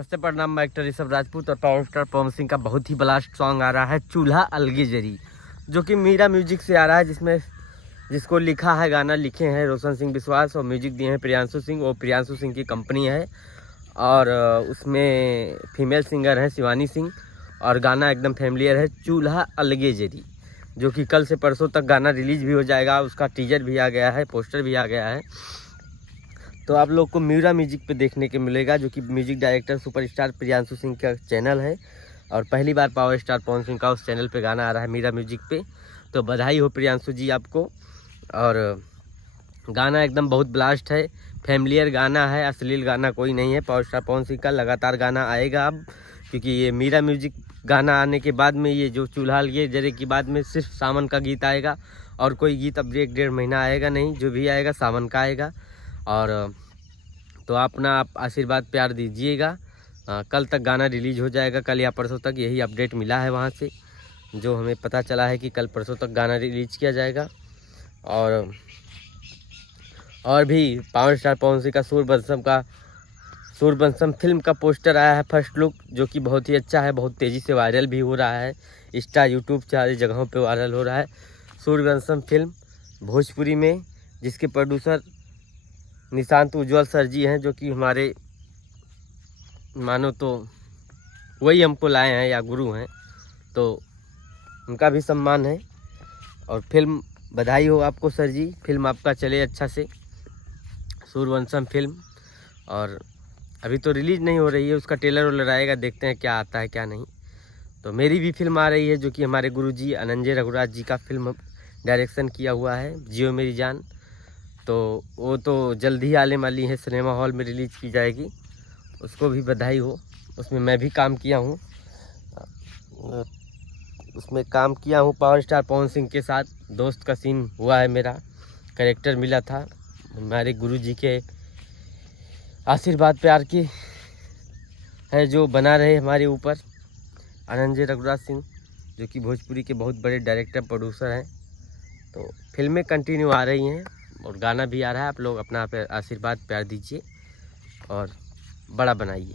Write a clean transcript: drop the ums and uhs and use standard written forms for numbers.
नमस्ते, प्रणाम। मैं एक्टर ऋषभ राजपूत और पावर स्टार पवन सिंह का बहुत ही ब्लास्ट सॉन्ग आ रहा है चूल्हा अलगे जरी, जो कि मीरा म्यूजिक से आ रहा है, जिसको लिखा है, गाना लिखे हैं रोशन सिंह विश्वास और म्यूजिक दिए हैं प्रियांशु सिंह। वो प्रियांशु सिंह की कंपनी है और उसमें फीमेल सिंगर है शिवानी सिंह और गाना एकदम फैमिलियर है चूल्हा अलगे जरी, जो कि कल से परसों तक गाना रिलीज भी हो जाएगा। उसका टीजर भी आ गया है, पोस्टर भी आ गया है, तो आप लोग को मीरा म्यूजिक पे देखने के मिलेगा, जो कि music director superstar Priyanshu Singh का चैनल है और पहली बार पावर स्टार पवन सिंह का उस चैनल पे गाना आ रहा है मीरा म्यूजिक पे। तो बधाई हो प्रियांशु जी आपको। और गाना एकदम बहुत ब्लास्ट है, फैमिलियर गाना है, अश्लील गाना कोई नहीं है। पावर स्टार पवन सिंह का लगातार गाना आएगा अब, क्योंकि ये मीरा म्यूजिक गाना आने के बाद में ये जो चूल्हा ये जरे के बाद में सिर्फ सावन का गीत आएगा और कोई गीत अब 1-1.5 महीना आएगा नहीं, जो भी आएगा सावन का आएगा। और तो आप आशीर्वाद प्यार दीजिएगा। कल तक गाना रिलीज हो जाएगा, कल या परसों तक, यही अपडेट मिला है वहाँ से, जो हमें पता चला है कि कल परसों तक गाना रिलीज किया जाएगा। और भी पावर स्टार पवन सिंह का सूरबंसम फिल्म का पोस्टर आया है, फर्स्ट लुक, जो कि बहुत ही अच्छा है, बहुत तेज़ी से वायरल भी हो रहा है, इंस्टा यूट्यूब सारी जगहों पे वायरल हो रहा है। सूरबंसम फिल्म भोजपुरी में, जिसके प्रोड्यूसर निशांत उज्ज्वल सर जी हैं, जो कि हमारे मानो तो वही हमको लाए हैं या गुरु हैं, तो उनका भी सम्मान है। और फिल्म बधाई हो आपको सर जी, फिल्म आपका चले अच्छा से, सूरवंशम फिल्म। और अभी तो रिलीज़ नहीं हो रही है, उसका ट्रेलर वेलर आएगा, देखते हैं क्या आता है क्या नहीं। तो मेरी भी फिल्म आ रही है, जो कि हमारे गुरुजी अनंजय रघुराज जी का फिल्म डायरेक्शन किया हुआ है, जियो मेरी जान। तो वो तो जल्द ही आने वाली है, सिनेमा हॉल में रिलीज़ की जाएगी, उसको भी बधाई हो। उसमें मैं भी काम किया हूँ, पावर स्टार पवन सिंह के साथ दोस्त का सीन हुआ है, मेरा कैरेक्टर मिला था। हमारे गुरुजी के आशीर्वाद प्यार की है जो बना रहे हमारे ऊपर, अनंजय रघुराज सिंह, जो कि भोजपुरी के बहुत बड़े डायरेक्टर प्रोड्यूसर हैं। तो फिल्में कंटिन्यू आ रही हैं और गाना भी आ रहा है, आप लोग अपना आशीर्वाद प्यार दीजिए और बड़ा बनाइए।